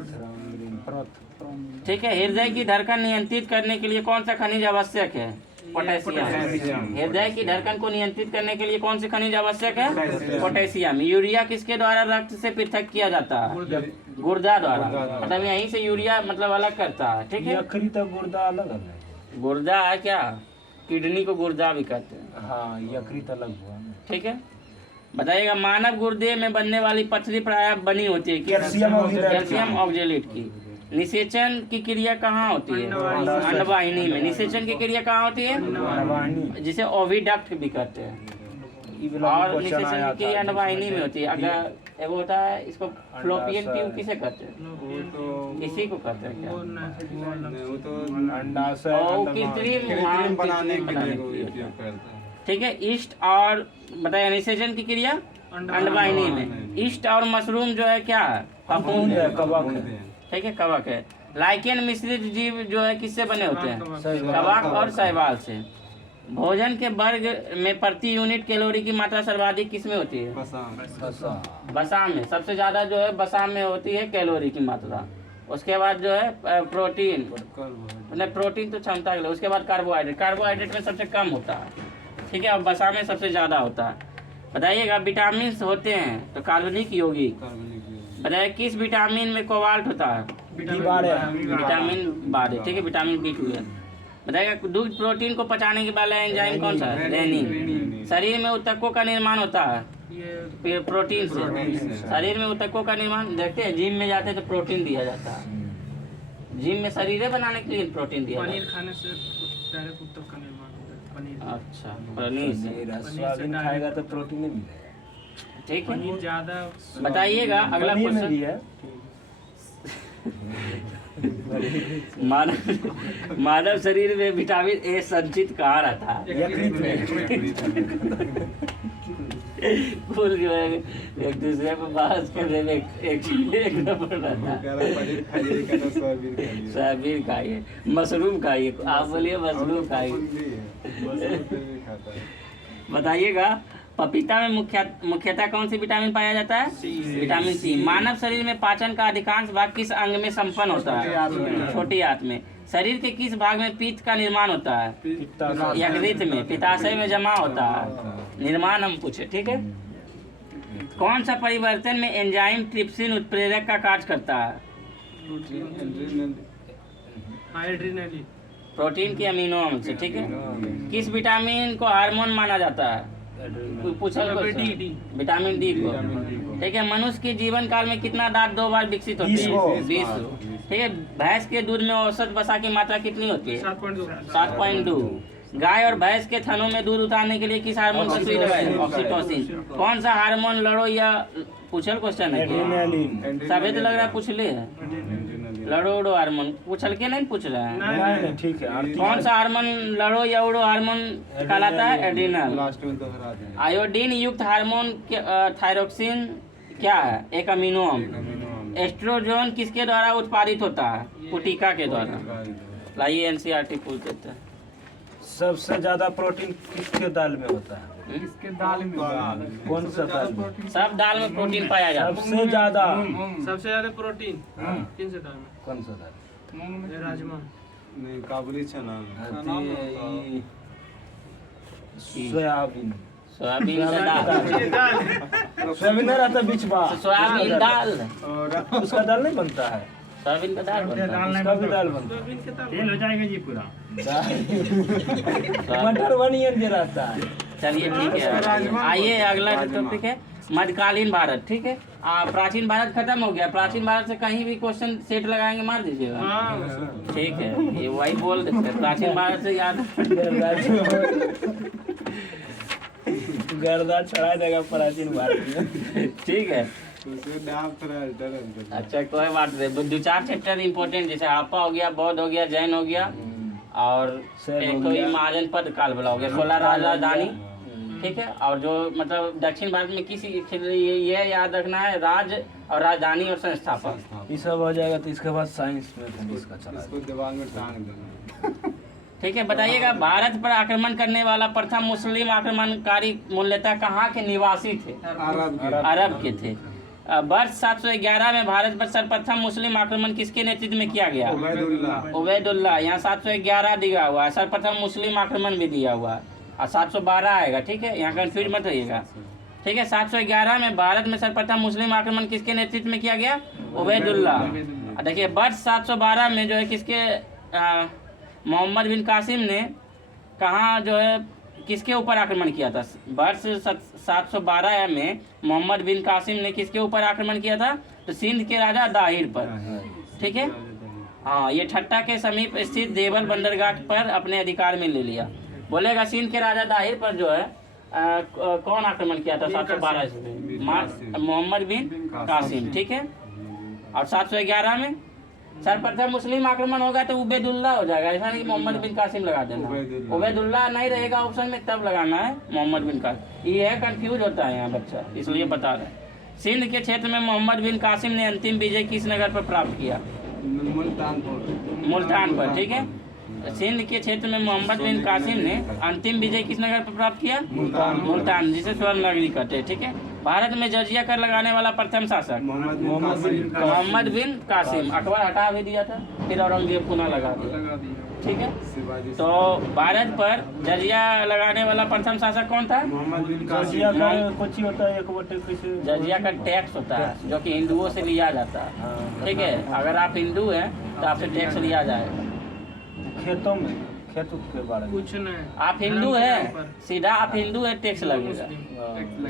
ठीक है। हृदय की धड़कन नियंत्रित करने के लिए कौन सा खनिज आवश्यक है? पोटेशियम। हृदय की धड़कन को नियंत्रित करने के लिए कौन सी खनिज आवश्यक है? पोटेशियम। यूरिया किसके द्वारा रक्त से पृथक किया जाता है? गुर्दा द्वारा। मतलब यहीं से यूरिया मतलब अलग करता है। ठीक है। यकृत तो गुर्दा अलग है। गुर्दा है क्या? किडनी को गुर्दा भी कहते हैं। हाँ, यकृत अलग हुआ। ठीक है। बताइएगा। मानव गुर्दे में बनने वाली पथरी प्राय बनी होती है कैल्शियम ऑक्जेलेट की। निषेचन की क्रिया कहाँ होती है? अंडवाहिनी में। निषेचन की क्रिया कहाँ होती है? जिसे ओविडक्ट भी कहते हैं। और निषेचन की क्रिया अंडवाहिनी में होती है। अगर वो होता है इसको फ्लोपियन ट्यूब किसे कहते हैं? इसी को कहते हैं क्या? कृत्रिम बनाने के लिए उपयोग करता है। ठीक है। ईस्ट और बताइए निषेचन की क्रिया अंडवाहिनी में। ईस्ट और मशरूम जो है क्या है? फफूंद है, कवक है। ठीक है। कवक है। लाइकेन मिश्रित जीव जो है किससे बने होते हैं? कवक और शैवाल से। भोजन के वर्ग में प्रति यूनिट कैलोरी की मात्रा सर्वाधिक किस में होती है? बसाम में। सबसे ज्यादा जो है बसाम में होती है कैलोरी की मात्रा। उसके बाद जो है प्रोटीन, मतलब प्रोटीन तो क्षमता के लिए। उसके बाद कार्बोहाइड्रेट में सबसे कम होता है। ठीक है। और बसा में सबसे ज्यादा होता है। बताइएगा। विटामिन होते हैं तो कार्बनिक यौगिक। बताइए किस विटामिन में कोबाल्ट होता है? विटामिन 12। ठीक है। Vitamin B12। बताइएगा। दूध प्रोटीन को पचाने के वाला एंजाइम कौन सा है? रेनिन। शरीर में ऊतकों का निर्माण होता है प्रोटीन से। शरीर में ऊतकों का निर्माण देखते हैं, जिम में जाते हैं तो प्रोटीन दिया जाता है। जिम में शरीर बनाने के लिए प्रोटीन दिया जाता है। पनीर खाने से डायरेक्ट ऊतक का निर्माण होता है। पनीर। अच्छा, पनीर से। सोयाबीन खाएगा तो प्रोटीन नहीं मिलेगा। ठीक है। पनीर ज्यादा। बताइएगा। अगला क्वेश्चन। मानव शरीर में विटामिन ए संचित कहाँ रहता है? कुल जो है एक दूसरे को बहस करने में एक नंबर रहता है। कह रहा पनीर खाइए, कह रहा सोयाबीन खाइए। सोयाबीन खाइए, मशरूम खाइए, आप बोलिए मशरूम खाइए। मशरूम भी खाता है। बताइएगा, पपीता में मुख्यतः कौन सी विटामिन पाया जाता है? Vitamin C. मानव शरीर में पाचन का अधिकांश भाग किस अंग में संपन्न होता है? छोटी आंत में। शरीर के किस भाग में पित्त का निर्माण होता है? यकृत में। पित्ताशय में जमा होता है। निर्माण हम पूछे, ठीक है। कौन सा परिवर्तन में एंजाइम ट्रिप्सिन उत्प्रेरक का कार्य करता है? एड्रेनलिन। प्रोटीन की अमीनो अम्ल से, ठीक है। किस विटामिन को हार्मोन माना जाता है? पूछा विटामिन डी को, ठीक है। मनुष्य के जीवन काल में कितना दांत 2 बार विकसित होते हैं? 20। ठीक है। भैंस के दूध में औसत वसा की मात्रा कितनी होती है? 7.2। गाय और भैंस के थनों में दूध उतारने के लिए किस हार्मोन का सुई लगाए? ऑक्सीटोसिन। कौन सा हार्मोन लड़ो या पूछल क्वेश्चन है? सभी तो लग रहा है पूछ ले। लड़ो उड़ो हार्मोन पूछल के नहीं पूछ रहे हैं? नहीं, ठीक है। कौन सा हार्मोन लड़ो या उड़ो हार्मोन कहलाता है? एड्रिनल। लास्ट में दोहरा दें। आयोडीन युक्त हार्मोन थायरोक्सिन क्या है? एक अमीनो अम्ल। एस्ट्रोजन किसके द्वारा उत्पादित होता है? पुटिका के द्वारा। लाइए एनसीईआरटी पूछ देते हैं। सबसे ज्यादा प्रोटीन किसके दाल में होता है? इसके दाल में कौन सा दाल में? सब दाल में प्रोटीन पाया जाता है। सबसे ज्यादा सबसे ज्यादा प्रोटीन किन से दाल में? कौन सा दाल? राजमा। नहीं, काबुली चना। सोयाबीन। सोयाबीन का दाल। सोयाबीन नहीं रहता बीच बार। सोयाबीन दाल। उसका दाल नहीं बनता है। सोयाबीन का दाल बनता है। उसका भी दाल बनता सोयाबीन के दाल तेल हो जाएगा जी पूरा। है। मटर बनियन जो रहता है। चलिए ठीक है, आइए अगला टॉपिक है मध्यकालीन भारत, ठीक है। प्राचीन भारत खत्म हो गया। प्राचीन भारत से कहीं भी क्वेश्चन सेट लगाएंगे मार दीजिएगा, हाँ। ठीक है। ये वही बोल देते हैं, प्राचीन भारत से याद गर्दा चढ़ा देगा प्राचीन भारत में। ठीक है। उसमें नाम थोड़ा अल्टर है। अच्छा कोई बात नहीं, 2-4 चैप्टर इंपॉर्टेंट जैसे हड़प्पा हो गया, बौद्ध हो गया, जैन हो गया और एक तो महाजन पद काल बोला हो गया, 16 राजधानी, ठीक है। और जो मतलब दक्षिण भारत में किसी ये याद रखना है, राज और राजधानी और संस्थापक। ये सब हो जाएगा तो इसके बाद साइंस में इसका चला इसको दीवार में टांग देना। ठीक है। बताइएगा, भारत पर आक्रमण करने वाला प्रथम मुस्लिम आक्रमणकारी मूलतः कहाँ के निवासी थे? अरब के थे। वर्ष 711 में भारत पर सर्वप्रथम मुस्लिम आक्रमण किसके नेतृत्व में किया गया? उबैदुल्लाह। यहाँ 711 दिया हुआ है, सर्वप्रथम मुस्लिम आक्रमण भी दिया हुआ है और 712 आएगा, ठीक है। यहाँ कंफ्यूज मत होइएगा, ठीक है। 711 में भारत में सर्वप्रथम मुस्लिम आक्रमण किसके नेतृत्व में किया गया? उबैदुल्लाह। देखिए वर्ष 712 में जो है किसके मोहम्मद बिन कासिम ने कहाँ जो है किसके ऊपर आक्रमण किया था? वर्ष 712 में मोहम्मद बिन कासिम ने किसके ऊपर आक्रमण किया था? तो सिंध के राजा दाहिर पर, ठीक है। हाँ, ये ठट्टा के समीप स्थित देवल बंदरगाह पर अपने अधिकार में ले लिया। बोलेगा सिंध के राजा दाहिर पर जो है कौन आक्रमण किया था? 712 में मोहम्मद बिन कासिम, ठीक है। और 711 में सर्वप्रथम मुस्लिम आक्रमण होगा तो उबैदुल्लाह हो जाएगा, ऐसा नहीं कि मोहम्मद बिन कासिम लगा देना। उबैदुल्लाह नहीं रहेगा ऑप्शन में तब लगाना है मोहम्मद बिन कासिम। ये है कंफ्यूज होता है यहाँ बच्चा, इसलिए बता रहे हैं। सिंध के क्षेत्र में मोहम्मद बिन कासिम ने अंतिम विजय किस नगर पर प्राप्त किया? मुल्तान पर, ठीक है। सिंध के क्षेत्र में मोहम्मद बिन कासिम ने अंतिम विजय किस नगर पर प्राप्त किया? मुल्तान, जिसे स्वर्ण नगरी कहते हैं, ठीक है। भारत में जजिया कर लगाने वाला प्रथम शासक मोहम्मद बिन कासिम। अकबर हटा भी दिया था, फिर औरंगजेब पुनः लगा दिया, ठीक है। तो भारत पर जजिया लगाने वाला प्रथम शासक कौन था? जजिया का कुछ होता है, एक बटे कैसे? जजिया का टैक्स होता है जो कि हिंदुओं से लिया जाता है, ठीक है। अगर आप हिंदू हैं तो आपसे टैक्स लिया जाएगा। खेतों में खेत के बारे में कुछ नहीं। आप हिंदू हैं, सीधा आप हिंदू है, टैक्स लगेगा।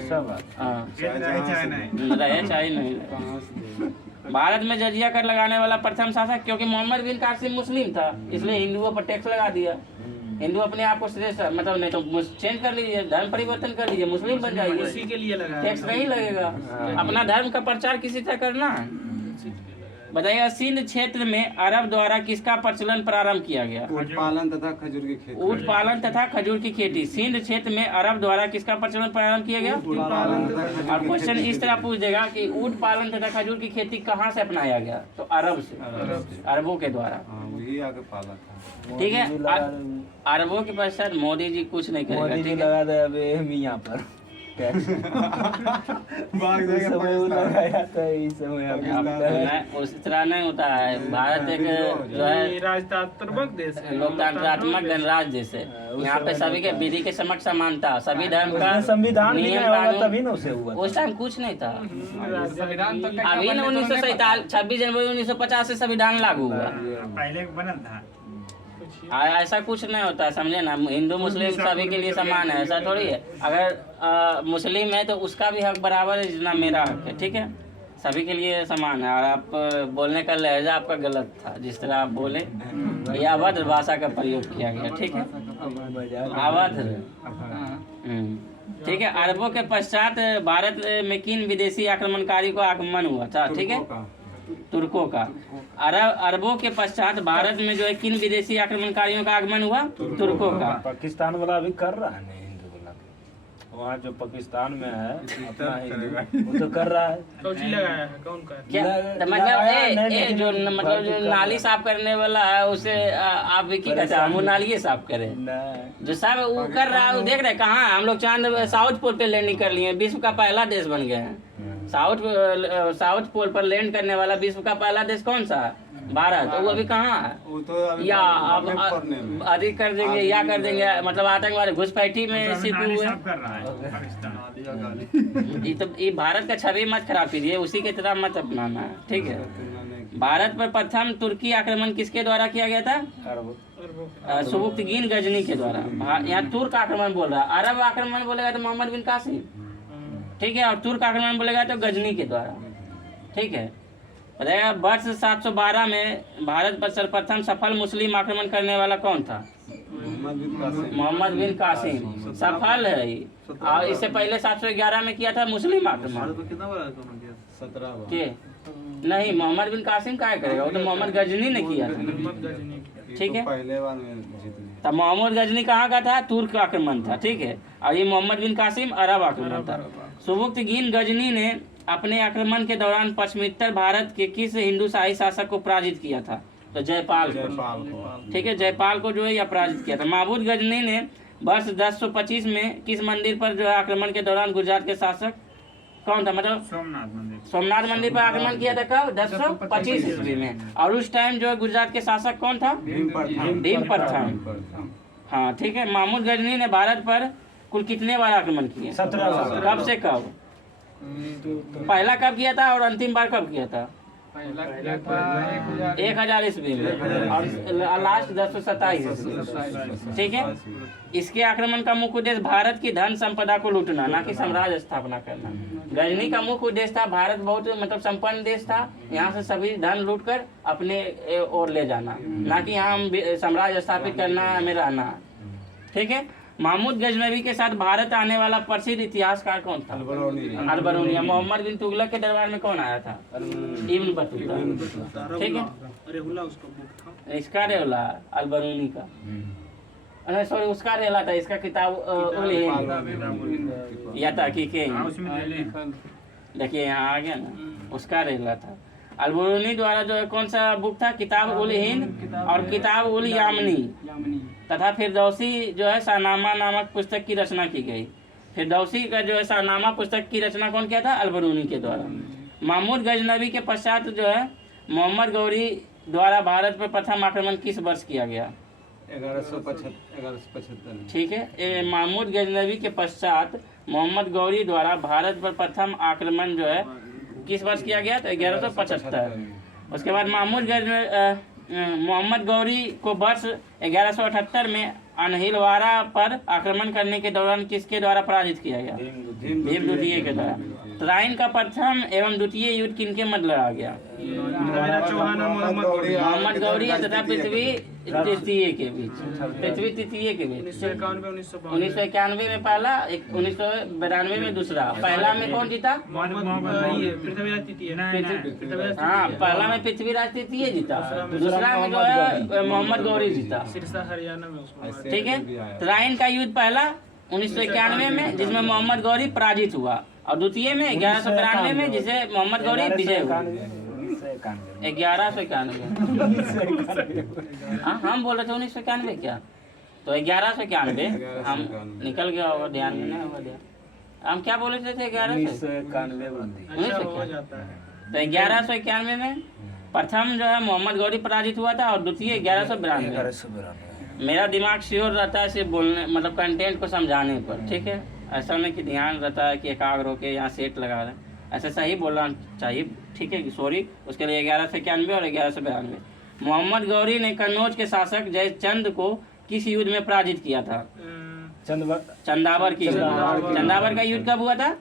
सब बात। हाँ, नहीं रहे चाहे नहीं रहे। भारत में जजिया कर लगाने वाला प्रथम शासक, क्योंकि मोहम्मद बिन कासिम मुस्लिम था इसलिए हिंदुओं पर टैक्स लगा दिया। हिंदू अपने आप को श्रेष्ठ मतलब नहीं तो चेंज कर लीजिए, धर्म परिवर्तन कर लीजिए, मुस्लिम बन जाइए, उसी के लिए लगा टैक्स नहीं लगेगा। अपना धर्म का प्रचार किसी तरह करना है, बताइएगा सिंध क्षेत्र में अरब द्वारा किसका प्रचलन प्रारंभ किया गया? ऊँट पालन तथा खजूर की खेती। ऊँट पालन तथा खजूर की खेती सिंध क्षेत्र में अरब द्वारा किसका प्रचलन प्रारंभ किया गया? ऊँट पालन तथा खजूर और की क्वेश्चन खेती। इस तरह पूछ देगा कि ऊँट पालन तथा खजूर की खेती कहाँ से अपनाया गया? तो अरब से, अरबों के द्वारा। हाँ, वही आके पाला था। ठीक है, अरबों के पश्चात मोदी जी कुछ नहीं करेगा, मोदी जी ठीक है? लगा दे अबे मियाँ पर टैक्स भाग इस जाएगा समय वो पाकिस्तान। लगाया था, इस समय अभी नहीं, उस तरह नहीं होता है। भारत एक जो है ये राजतांत्रिक देश है, लोकतंत्रात्मक गणराज्य देश है। यहाँ पे सभी के विधि के समक्ष समानता, सभी धर्म का उसने संविधान भी नियम नहीं होगा कानून। तभी ना उसे हुआ था। उस टाइम कुछ नहीं था। संविधान तो अभी ना 1947 26 जनवरी 1950 से संविधान लागू हुआ। पहले बनल था। ऐसा कुछ नहीं होता, समझे ना। हिंदू मुस्लिम सभी के लिए समान है, ऐसा थोड़ी है। अगर मुस्लिम है तो उसका भी हक बराबर है जितना मेरा हक है, ठीक है। सभी के लिए समान है। और आप बोलने का लहजा आपका गलत था, जिस तरह आप बोले ये अवध भाषा का प्रयोग किया गया, ठीक है। अवध, ठीक है। अरबों के पश्चात भारत में किन विदेशी आक्रमणकारी को आगमन हुआ था? ठीक है, तुर्कों का। अरबों के पश्चात भारत में जो है किन विदेशी आक्रमणकारियों का आगमन हुआ? तुर्कों का। पाकिस्तान वाला अभी कर रहा है नहीं, हिंदू वाला वहाँ जो पाकिस्तान में है अपना हिंदू वो तो कर रहा है। कौची लगाया है, कौन का? क्या तो मतलब जो मतलब जो नाली साफ करने वाला है उसे आप भी की कहते हैं? हम नाली साफ करें जो साहब वो कर रहा है, वो देख रहे हैं कहाँ? हम लोग चांद साउथ पोल पे लैंडिंग कर लिए, विश्व का पहला देश बन गए हैं। साउथ पोल पर लैंड करने वाला विश्व का पहला देश कौन सा है? भारत। वो अभी कहाँ है? वो तो अभी या अब पढ़ने में। अधिक कर देंगे या कर देंगे, मतलब आतंकवादी घुसपैठी में सिद्ध हुए। कर रहा है पाकिस्तान। दिया गाली। ये तो ये भारत का छवि मत खराब कीजिए, उसी की तरह मत अपनाना है, ठीक है। भारत पर प्रथम तुर्की आक्रमण किसके द्वारा किया गया था? सुबुक्तगीन गजनी के द्वारा। यहाँ तुर्क आक्रमण बोल रहा है, अरब आक्रमण बोलेगा तो मोहम्मद बिन कासिम, ठीक है। और तुर्क आक्रमण बोलेगा तो गजनी के द्वारा, ठीक है। बताइएगा वर्ष 712 में भारत पर सर्वप्रथम सफल मुस्लिम आक्रमण करने वाला कौन था? मोहम्मद बिन कासिम। सफल है ये। और इससे पहले 711 में किया था मुस्लिम आक्रमण। कितना बड़ा आक्रमण किया? 17 बार। के नहीं, मोहम्मद बिन कासिम क्या करेगा? वो तो मोहम्मद गजनी ने किया था, ठीक है। पहले बार में जीत लिया। तब मोहम्मद गजनी कहाँ का था? तुर्क आक्रमण था, ठीक है। और ये मोहम्मद बिन कासिम अरब आक्रमण था। सुबुक्तगीन गजनी ने अपने आक्रमण के दौरान पश्चिमोत्तर भारत के किस हिंदू शाही शासक को पराजित किया था? तो जयपाल को, ठीक है। जयपाल को जो है पराजित किया था। महमूद गजनी ने वर्ष 1025 में किस मंदिर पर जो है आक्रमण के दौरान गुजरात के शासक कौन था? मतलब सोमनाथ मंदिर पर आक्रमण किया था। कब? 1025 ईस्वी में। और उस टाइम जो है गुजरात के शासक कौन था? भीम प्रथम। हाँ, ठीक है। महमूद गजनी ने भारत पर कुल कितने बार आक्रमण किए? 17 बार। कब से कब? पहला कब किया था और अंतिम बार कब किया था? 1000 ईस्वी में और लास्ट 1027 ईस्वी, ठीक है। इसके आक्रमण का मुख्य उद्देश्य भारत की धन संपदा को लूटना, ना कि साम्राज्य स्थापना करना। गजनी का मुख्य उद्देश्य था भारत बहुत मतलब संपन्न देश था, यहाँ से सभी धन लूट कर अपने ओर ले जाना, ना कि यहाँ हम साम्राज्य स्थापित करना, हमें रहना, ठीक है। महमूद गजनवी के साथ भारत आने वाला प्रसिद्ध इतिहासकार कौन था? अलबरूनी। मोहम्मद बिन तुगलक के दरबार में कौन आया था? इब्न बतूता, ठीक है। रेहुला उसका बुक था। इसका रेहुला अलबरूनी का, अरे सॉरी उसका रेहुला था। इसका किताब उल हिंद या ताकीके, देखिए यहाँ आ गया ना, उसका रेहुला था। अलबरूनी द्वारा जो है कौन सा बुक था? किताब उल हिंद और किताब उल यामनी तथा फिरदौसी जो है शाहनामा नामक पुस्तक की रचना की गई। फिरदौसी का जो है शाहनामा पुस्तक की रचना कौन किया था? अलबरूनी के द्वारा। महमूद गजनवी के पश्चात जो है मोहम्मद गौरी द्वारा भारत पर प्रथम आक्रमण किस वर्ष किया गया? 1175। ठीक है। महमूद गजनवी के पश्चात मोहम्मद गौरी द्वारा भारत पर प्रथम आक्रमण जो है किस वर्ष किया गया? तो 1175। उसके बाद मोहम्मद गौरी को वर्ष 1178 में अनहिलवाड़ा पर आक्रमण करने के दौरान किसके द्वारा पराजित किया गया? भीम द्वितीय के द्वारा। तराइन का प्रथम एवं द्वितीय युद्ध किनके मध्य लड़ा गया? पृथ्वीराज चौहान और मोहम्मद गौरी तथा पृथ्वी तृतीय के बीच। पृथ्वी तृतीय के बीच 1951 में 1952 1991 में पहला, 1992 में दूसरा। पहला में कौन जीता? पृथ्वीराज तृतीय। हाँ, पहला में पृथ्वीराज तृतीय जीता, दूसरा में जो है मोहम्मद गौरी जीता। सिरसा हरियाणा में उसको ठीक है। तराइन का युद्ध पहला 1991 में जिसमें मोहम्मद गौरी पराजित हुआ, और द्वितीय में 1192 में जिसे मोहम्मद गौरी विजय हुआ। 1191। हाँ, हम बोल रहे थे 1991 क्या, तो 1191 हम निकल गया होगा, ध्यान में नहीं होगा ध्यान। हम क्या बोले थे 1191 हो जाता है। तो 1191 में प्रथम जो है मोहम्मद गौरी पराजित हुआ था, और द्वितीय 1192। मेरा दिमाग श्योर रहता है सिर्फ बोलने, मतलब कंटेंट को समझाने पर, ठीक है। ऐसा नहीं कि ध्यान रहता है कि एकाग्र होकर यहाँ सेट लगा रहे हैं, ऐसा सही बोलना चाहिए, ठीक है। सॉरी, उसके लिए 1191 और 1192। मोहम्मद गौरी ने कन्नौज के शासक जयचंद को किस युद्ध में पराजित किया था? चंदावर की। चंदावर का युद्ध कब हुआ था?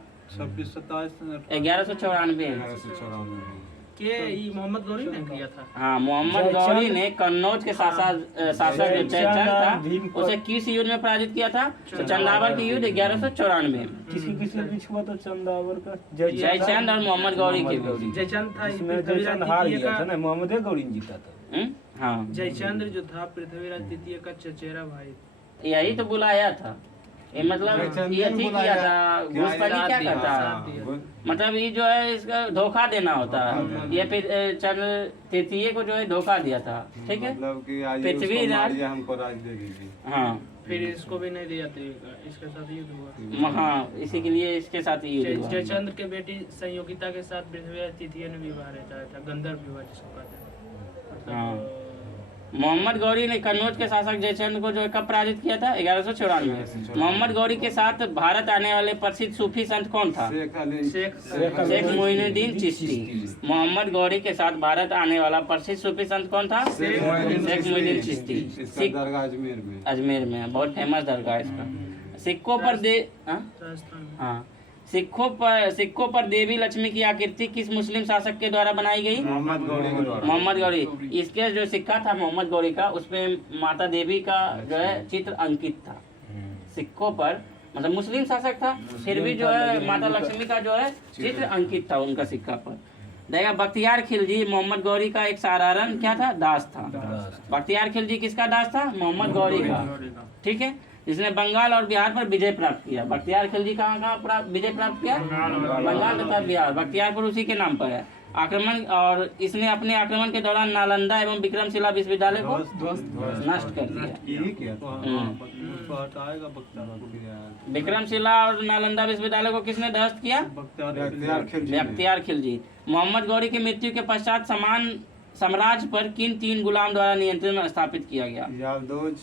1194। के मोहम्मद गौरी ने किया था। हाँ, मोहम्मद गौरी ने कन्नौज के शासक जयचंद था, उसे किस युद्ध में पराजित किया था? तो चंदावर की युद्ध 1194 में। किसके बीच हुआ था चंदावर का? जयचंद और मोहम्मद गौरी के बीच। जयचंद था, इसमें जयचंद हार गया था ना, मोहम्मद गौरी जीता था। हाँ, जयचंद्र जो था पृथ्वीराज द्वितीय का चचेरा भाई। यही तो बुलाया था। ये मतलब ये ठीक किया था, घूसखोरी क्या करता, मतलब ये जो है इसका धोखा देना होता है। ये फिर चंद्र तृतीय को जो है धोखा दिया था, ठीक है। पृथ्वीराज हमको राज दे दीजिए। हाँ, फिर इसको भी नहीं दिया था, इसके साथ युद्ध हुआ। हाँ, इसी के लिए इसके साथ ही युद्ध हुआ। जयचंद्र के बेटी संयोगिता के साथ पृथ्वीराज तृतीय ने विवाह रचाया था, गंधर्व विवाह जिसको कहते हैं। हाँ, मोहम्मद गौरी ने कन्नौज के शासक जयचंद को जो है कब पराजित किया था? 1194। मोहम्मद गौरी के साथ भारत आने वाले प्रसिद्ध सूफी संत कौन था? शेख मोइनुद्दीन चिश्ती। मोहम्मद गौरी के साथ भारत आने वाला प्रसिद्ध सूफी संत कौन था? शेख मोइनुद्दीन चिश्ती। अजमेर में बहुत फेमस दरगाह इसका। सिक्कों पर हाँ, सिक्कों पर देवी लक्ष्मी की आकृति किस मुस्लिम शासक के द्वारा बनाई गई? मोहम्मद गौरी। इसके जो सिक्का था मोहम्मद गौरी का, उसमें माता देवी का जो है चित्र अंकित था सिक्कों पर। मतलब मुस्लिम शासक था, फिर भी जो है माता लक्ष्मी का जो है चित्र अंकित था उनका सिक्का पर। देखा, बख्तियार खिलजी मोहम्मद गौरी का एक साधारण क्या था? दास था। बख्तियार खिलजी किसका दास था? मोहम्मद गौरी का, ठीक है। जिसने बंगाल और बिहार पर विजय प्राप्त किया। बख्तियार खिलजी कहाँ विजय प्राप्त किया? बंगाल तथा बिहार। बख्तियारपुर उसी के नाम पर है। आक्रमण, और इसने अपने आक्रमण के दौरान नालंदा एवं विक्रमशिला विश्वविद्यालय को नष्ट कर दिया। विक्रमशिला और नालंदा विश्वविद्यालय को किसने ध्वस्त किया? बख्तियार खिलजी। मोहम्मद गौरी की मृत्यु के पश्चात समान साम्राज्य पर किन 3 गुलाम द्वारा नियंत्रण स्थापित किया गया? यालदोज,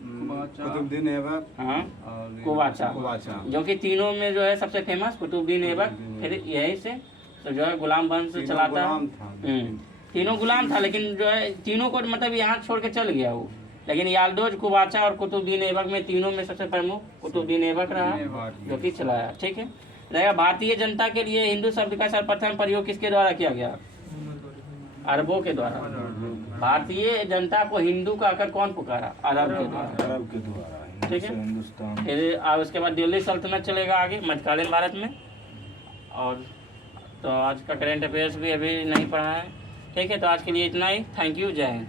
कुतुबुद्दीन ऐबक, हाँ, कुबाचा, जो कि तीनों में जो है सबसे फेमस कुतुबुद्दीन ऐबक। फिर यही से तो जो है गुलाम वंश चलाता है। तीनों गुलाम था, लेकिन जो है तीनों को मतलब यहाँ छोड़ के चल गया वो। लेकिन यालदोज, कुबाचा और कुतुबुद्दीन ऐबक में तीनों में सबसे प्रमुख कुतुबुद्दीन ऐबक रहा, जो कि चलाया, ठीक है। रहेगा, भारतीय जनता के लिए हिंदू शब्द का सर्वप्रथम प्रयोग किसके द्वारा किया गया? अरबों के द्वारा। भारतीय जनता को हिंदू कहकर कौन पुकारा? अरब के द्वारा, ठीक है। हिंदुस्तान। फिर उसके बाद दिल्ली सल्तनत चलेगा आगे मध्यकालीन भारत में। और तो आज का करेंट अफेयर्स भी अभी नहीं पढ़ा है, ठीक है। तो आज के लिए इतना ही। थैंक यू, जय हिंद।